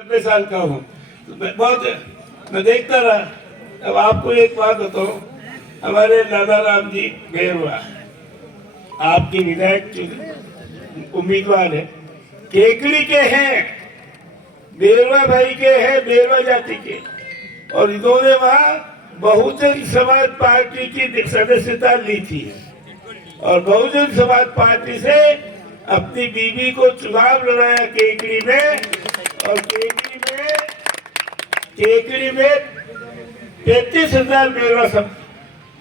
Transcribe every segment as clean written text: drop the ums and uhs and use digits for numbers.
90 साल का हूँ, तो बहुत मैं देखता रहा। अब आपको एक बात बताऊं, हमारे दादा राम जी बेरवा आपकी विधायक उम्मीदवार है, केकड़ी के हैं, बेरवा भाई के हैं, बेरवा जाति के, और इन्होंने वहाँ बहुजन समाज पार्टी की सदस्यता ली थी और बहुजन समाज पार्टी से अपनी बीवी को चुनाव लड़ाया केकड़ी में, और केकड़ी में 35,000 बेरवा, सब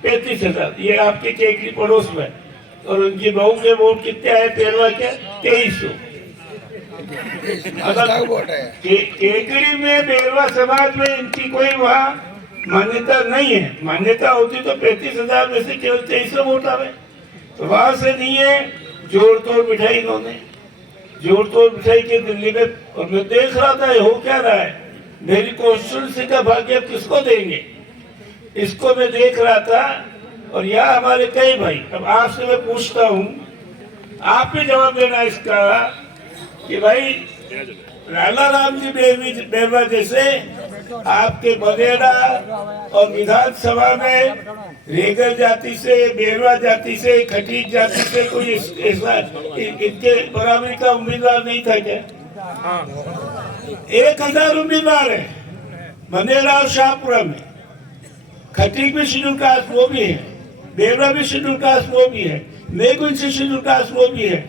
35,000, ये आपके केकड़ी पड़ोस में, और उनकी बहू के वोट कितने आए बेरवा के? 2300। केकड़ी में बेरवा समाज में इनकी कोई वहाँ मान्यता नहीं है। मान्यता होती तो 35,000 में से केवल 2300 वोट आवे, तो वहां से नहीं है। जोड़ तोड़ मिठाई इन्होंने, जोड़ तोड़ मिठाई के दिल्ली में, और मैं देख रहा था हो क्या रहा है। मेरी कॉन्स्टिट्यूंसी का भाग्य किसको देंगे, इसको मैं देख रहा था। और यहाँ हमारे कई भाई, अब आपसे मैं पूछता हूँ, आप भी जवाब देना इसका कि भाई लाला राम जी बेरवा जैसे आपके बघेड़ा और विधानसभा में रेगर जाति से, बेरवा जाति से, खटीक जाति से कोई ऐसा इनके बराबरी का उम्मीदवार नहीं था क्या? 1000 उम्मीदवार है बघेड़ा और शाहपुरा में। खटीक भी शेड्यूल कास्ट वो भी है, बेरवा भी शेड्यूल कास्ट वो भी है, मेघुंसी शेड्यूल कास्ट वो भी है,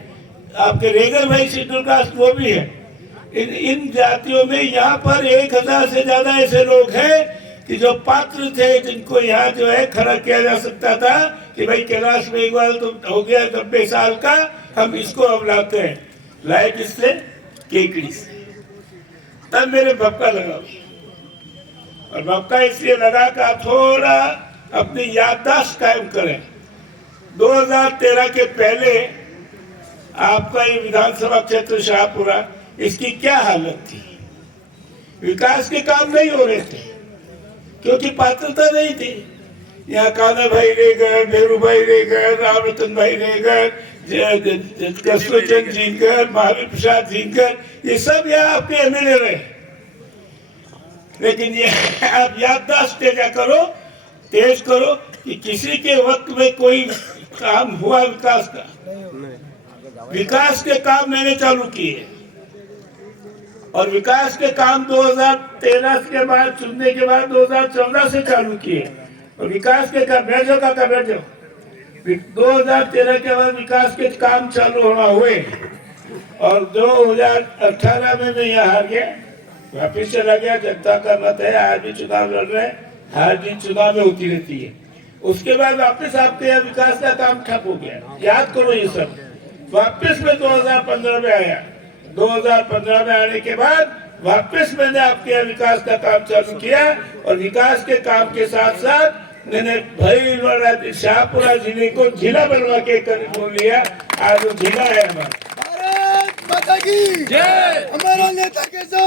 आपके रेगर भाई शेड्यूल कास्ट वो भी है। इन जातियों में यहाँ पर 1000 से ज्यादा ऐसे लोग हैं कि जो पात्र थे, जिनको यहाँ जो है खड़ा किया जा सकता था कि भाई कैलाश मेघवाल तो हो गया 90 साल का, हम इसको अब लाते हैं। लाए किससे? केकड़ी से। तब मेरे भपका लगा, और भपका इसलिए लगा कि आप थोड़ा अपनी याददाश्त कायम करें। 2013 के पहले आपका ये विधानसभा क्षेत्र शाहपुरा, इसकी क्या हालत थी? विकास के काम नहीं हो रहे थे क्योंकि पात्रता नहीं थी। यहाँ काना भाई रेगर, नेहरू भाई रेगर, राम रतन भाई रेगर, कृष्णचंद जिनकर, महावीर प्रसाद जिनकर, ये सब यहाँ आपके एमएलए रहे। लेकिन ये आप याददाश्त तेज करो कि किसी के वक्त में कोई काम हुआ विकास का? विकास के काम मैंने चालू किए, और विकास के काम 2013 के बाद, चुनने के बाद 2014 से चालू किए। और विकास के काम, बैठ जाओ, 2013 के बाद विकास के काम चालू होना हुए, और 2018 में मैं यहाँ हार गया, वापिस चला गया। जनता का मत है, आज भी चुनाव लड़ रहे हैं, हार जीत चुनाव में होती रहती है। उसके बाद वापिस आपके यहाँ विकास का काम ठप हो गया। याद करो ये सब। वापिस में 2015 में आया, 2015 में आने के बाद वापस मैंने आपके यहाँ विकास का काम चालू किया, और विकास के काम के साथ साथ मैंने भीलवाड़ा शाहपुरा जिले को जिला बनवा के बोल लिया। आज वो जिला है हमारा। भारत माता की जय। हमारा नेता कैसा,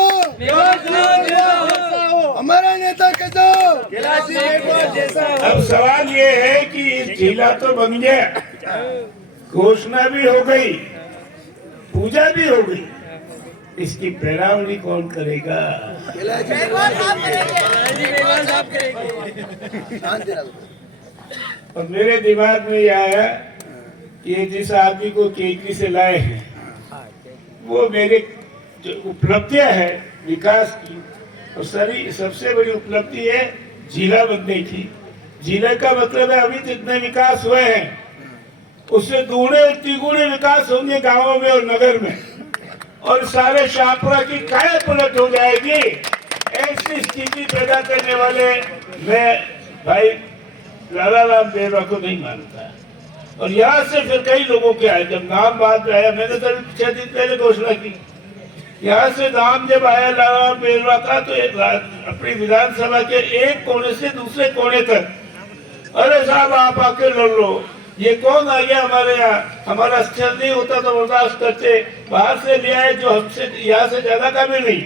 हमारा नेता कैसा, अब सवाल ये है कि जिला तो बन गया, घोषणा भी हो गई, पूजा भी हो गई, इसकी पैरावरी कौन करेगा? और मेरे दिमाग में यह आया कि जिस आदमी को केकड़ी से लाए हैं, वो मेरे जो उपलब्धियां है विकास की, और सबसे बड़ी उपलब्धि है जिला बनने की। जिला का मतलब है अभी जितने विकास हुए हैं उससे दूने तिगुने विकास होंगे गांवों में और नगर में, और सारे शाहपुरा की काया पलट हो जाएगी। ऐसी स्थिति पैदा करने वाले मैं भाई लाला राम बेरवा को नहीं मानता। और यहाँ से फिर कई लोगों के आए, जब नाम बात आया, मैंने तो 6 दिन पहले घोषणा की, यहाँ से नाम जब आया लाला राम बेरवा का, तो अपनी विधानसभा के एक कोने से दूसरे कोने तक, अरे साहब आप आके लड़ लो, ये कौन आ गया हमारे यहाँ, हमारा स्थिर नहीं होता तो बर्दाश्त करते, बाहर से ले आए जो हमसे यहाँ से ज्यादा काबिल नहीं।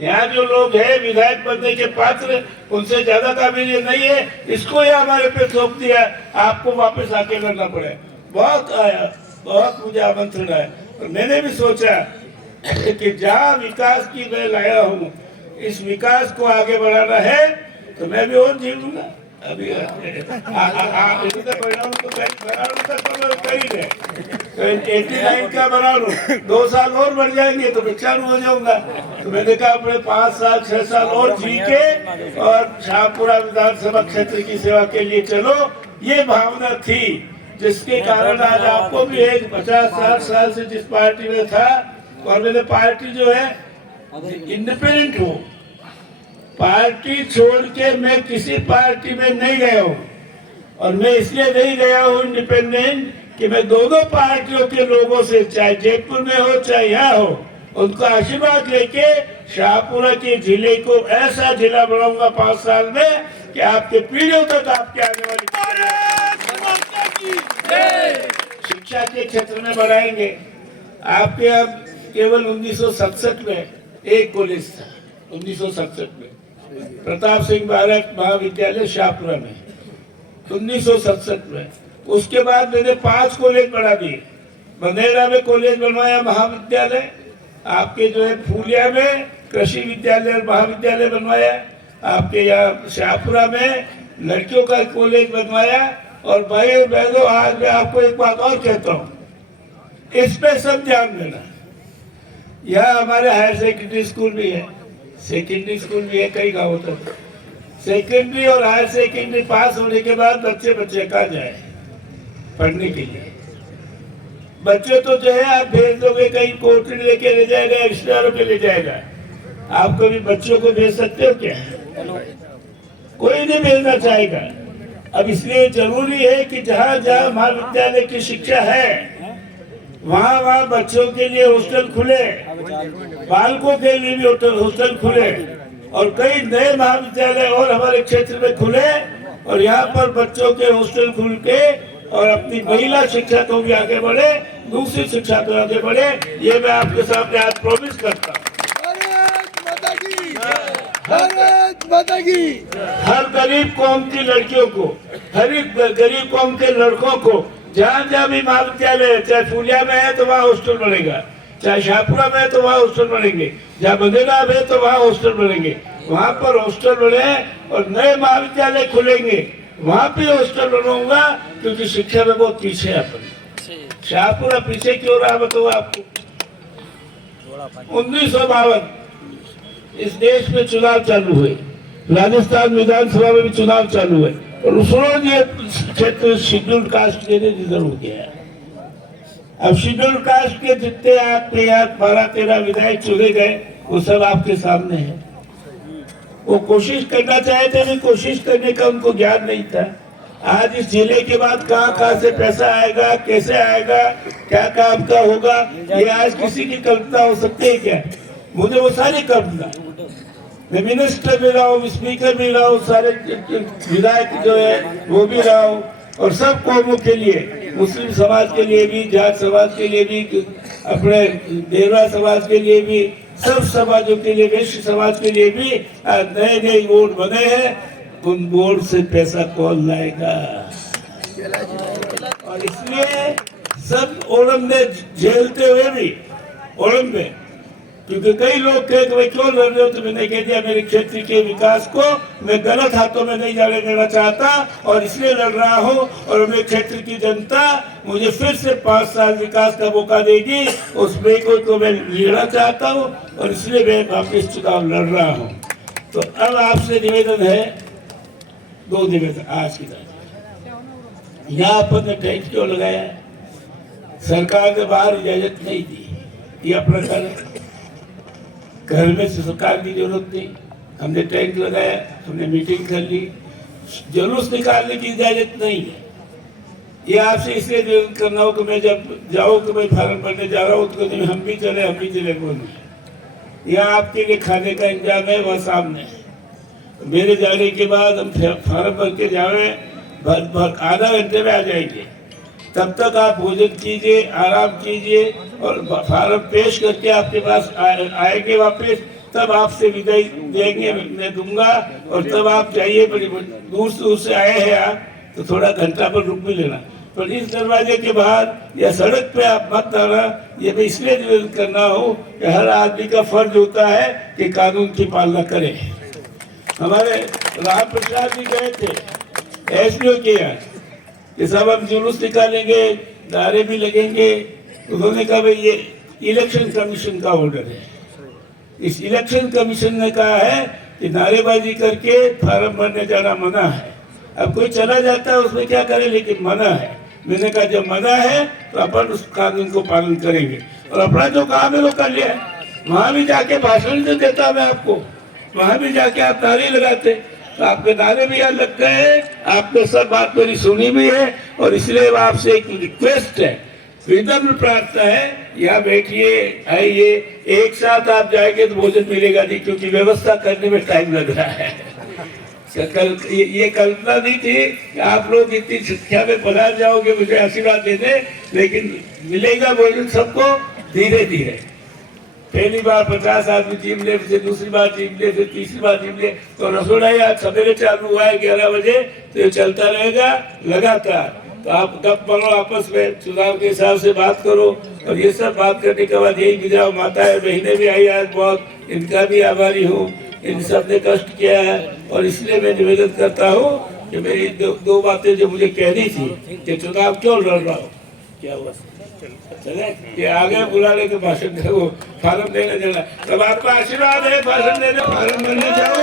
यहाँ जो लोग हैं विधायक बनने के पात्र, उनसे ज्यादा काबिल नहीं है, इसको ये हमारे पे थोप दिया, आपको वापस आके लड़ना पड़े। बहुत आया, बहुत मुझे आमंत्रण आया, और मैंने भी सोचा कि जहाँ विकास की मैं लाया हूँ, इस विकास को आगे बढ़ाना है तो मैं भी और जी लूंगा। अभी परिणाम तो करीब है, तो 89 का बना लूं, 2 साल और बढ़ जाएंगे तो 95 हो जाऊंगा। तो मैंने कहा अपने 5 साल 6 साल और जी के और शाहपुरा विधानसभा क्षेत्र की सेवा के लिए चलो, ये भावना थी, जिसके कारण आज आपको भी एक 50-60 साल से जिस पार्टी में था, और मैंने पार्टी जो है इंडिपेंडेंट हूँ, पार्टी छोड़ के मैं किसी पार्टी में नहीं गया हूँ। और मैं इसलिए नहीं गया हूँ इंडिपेंडेंट कि मैं दोनों पार्टियों के लोगों से, चाहे जयपुर में हो चाहे यहाँ हो, उनका आशीर्वाद लेके शाहपुरा के जिले को ऐसा जिला बनाऊंगा 5 साल में कि आपके पीढ़ियों तक आपके आने वाली शिक्षा के क्षेत्र में बढ़ाएंगे। आपके यहाँ केवल 1967 में एक कॉलेज था, 1967 में प्रताप सिंह बालक महाविद्यालय शाहपुरा में 1967 में। उसके बाद मैंने 5 कॉलेज बढ़ा दिए। बंदेरा में कॉलेज बनवाया महाविद्यालय, आपके जो है फूलिया में कृषि विद्यालय महाविद्यालय बनवाया, आपके यहाँ शाहपुरा में लड़कियों का कॉलेज बनवाया। और भाई और बहनों, आज मैं आपको एक बात और कहता हूँ, इस पे सब ध्यान देना। यहाँ हमारे हायर सेकेंडरी स्कूल भी है, सेकेंडरी स्कूल भी है कई गाँवों तक। सेकेंडरी और हायर सेकेंडरी पास होने के बाद बच्चे कहाँ जाए पढ़ने के लिए? बच्चे तो जो है आप भेज दोगे कहीं, कोर्ट लेके ले जाएगा, रिश्तेदारों पे ले जाएगा। आप कभी बच्चों को भेज सकते हो क्या? कोई नहीं भेजना चाहेगा। अब इसलिए जरूरी है कि जहाँ जहाँ महाविद्यालय की शिक्षा है, वहाँ बच्चों के लिए हॉस्टल खुले, बालकों के लिए भी हॉस्टल खुले, और कई नए महाविद्यालय और हमारे क्षेत्र में खुले, और यहाँ पर बच्चों के हॉस्टल खुल के और अपनी महिला शिक्षा को भी आगे बढ़े, दूसरी शिक्षा को आगे बढ़े। ये मैं आपके सामने आज प्रॉमिस करता हूँ। भारत माता की। हर गरीब कौम की लड़कियों को, हर गरीब कौम के लड़कों को, जहाँ जहाँ भी महाविद्यालय है, चाहे फूलिया में है तो वहाँ हॉस्टल बनेगा, चाहे शाहपुरा में है तो वहाँ हॉस्टल बनेंगे, जहाँ बंदेला में है तो वहाँ हॉस्टल बनेंगे। वहाँ पर हॉस्टल बने और नए महाविद्यालय खुलेंगे, वहाँ पे हॉस्टल बनवाऊंगा, क्योंकि शिक्षा में बहुत पीछे है अपन। शाहपुरा पीछे क्यों रहा बताओ आपको? 1952 इस देश में चुनाव चालू हुए, राजस्थान विधानसभा में भी चुनाव चालू हुए, और उस रोज ये क्षेत्र शेड्यूल्ड कास्ट के लिए रिजर्व हो गया। अब शेड्यूल्ड कास्ट के जितने आपके यहाँ 12-13 विधायक चुने गए, वो सब आपके सामने है। वो कोशिश करना चाहे थे, लेकिन कोशिश करने का उनको ज्ञान नहीं था। आज इस जिले के बाद कहाँ से पैसा आएगा, कैसे आएगा, क्या काम का होगा, ये आज किसी की कल्पना हो सकती है क्या? मुझे वो सारी कल्पना, मैं मिनिस्टर भी रहा हूँ, स्पीकर भी रहा हूँ, सारे विधायक जो है वो भी रहा हूँ, और सब कौमों के लिए, मुस्लिम समाज के लिए भी, जाट समाज के लिए भी, अपने देवरा समाज के लिए भी, सब समाजों के लिए, वैश्य समाज के लिए भी नए नए बोर्ड बने हैं। उन बोर्ड से पैसा कौन लाएगा? और इसलिए सब ओणम में झेलते हुए भी, ओणम में, क्योंकि कई लोग कहे कि भाई क्यों लड़ रहे हो, तो मैंने कह दिया मेरे क्षेत्र के विकास को मैं गलत हाथों में नहीं जाने देना चाहता, और इसलिए लड़ रहा हूँ। और मेरे क्षेत्र की जनता मुझे फिर से 5 साल विकास का मौका देगी, उसमें को मैं लेना चाहता हूँ, और इसलिए मैं वापिस चुनाव लड़ रहा हूँ। तो अब आपसे निवेदन है, 2 निवेदन आज की तारीख। यहाँ अपन ने टैक्स क्यों लगाया? सरकार ने बाहर इजाजत नहीं दी, ये अपना कारण, घर में सरकार की जरूरत नहीं, हमने टैंक लगाया, हमने मीटिंग कर ली, जुलूस निकालने की इजाजत नहीं है। ये आपसे इसलिए निवेदन करना हो कि मैं जब जाऊँ कि मैं फार्म भरने जा रहा हूँ तो हम भी चले बोले, यहाँ आपके लिए खाने का इंतजाम है, वह सामने है। मेरे जाने के बाद हम फार्म भर के जावे, आधा घंटे में आ जाएंगे, तब तक आप भोजन कीजिए, आराम कीजिए, और फार्म पेश करके आपके पास आएंगे वापस, तब आपसे विदाई देंगे, मैं दूंगा, और तब आप जाइए। बड़ी दूर से आए हैं आप, तो थोड़ा घंटा पर रुक भी लेना, पर इस दरवाजे के बाहर या सड़क पे आप मत आना। ये मैं इसलिए निवेदन करना हूँ कि हर आदमी का फर्ज होता है कि कानून की पालना करे। हमारे राम प्रसाद जी गए थे एसडीओ के यहाँ कि सब हम जुलूस निकालेंगे, नारे भी लगेंगे। उन्होंने कहा भाई ये इलेक्शन कमीशन का ऑर्डर है। इस इलेक्शन कमीशन ने कहा है कि नारेबाजी करके फार्म भरने जाना मना है। अब कोई चला जाता है उसमें क्या करे, लेकिन मना है। मैंने कहा जब मना है तो अपन उस कानून को पालन करेंगे। और अपना जो काम है वो कर लिया है। वहां भी जाके भाषण तो देता मैं आपको, वहां भी जाके आप नारे लगाते, तो आपके नारे भी याद लगते हैं। आपने सब बात मेरी सुनी भी है और इसलिए आपसे एक रिक्वेस्ट है, विनम्र प्रार्थना है, यहाँ बैठिए, आइए। एक साथ आप जाएंगे तो भोजन मिलेगा नहीं, क्योंकि व्यवस्था करने में टाइम लग रहा है। ये कल्पना नहीं थी कि आप लोग इतनी संख्या में पधार जाओगे मुझे आशीर्वाद देने, लेकिन मिलेगा भोजन सबको धीरे धीरे। पहली बार 50 आदमी जीव ले, फिर दूसरी बार जीव ले, फिर तीसरी बार जीव ले। तो रसोड़ा आज सवेरे चालू हुआ है 11 बजे, तो ये चलता रहेगा लगातार। तो आप कब पढ़ो, आपस में चुनाव के हिसाब से बात करो। और ये सब बात करने के बाद यही विजय माता है, बहनें भी आई आज बहुत, इनका भी आभारी हूँ। इन सब ने कष्ट किया है और इसलिए मैं निवेदन करता हूँ कि मेरी दो बातें जो मुझे कहनी थी कि चुनाव क्यों लड़ रहा हूँ, क्या हुआ चले कि आगे बुलाने के भाषण दे, वो फार्म देने जाना। तब आपका आशीर्वाद है, भाषण देने फार्म भरने जाओ।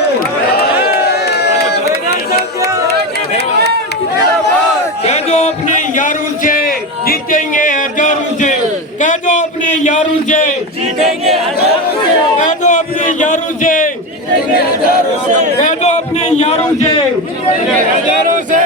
कह दो अपने यारों से जीतेंगे हजारों से, कह दो अपने यारों से जीतेंगे हजारों से, कह दो अपने यारों से जीतेंगे हजारों से, कह दो अपने यारों से हजारों से।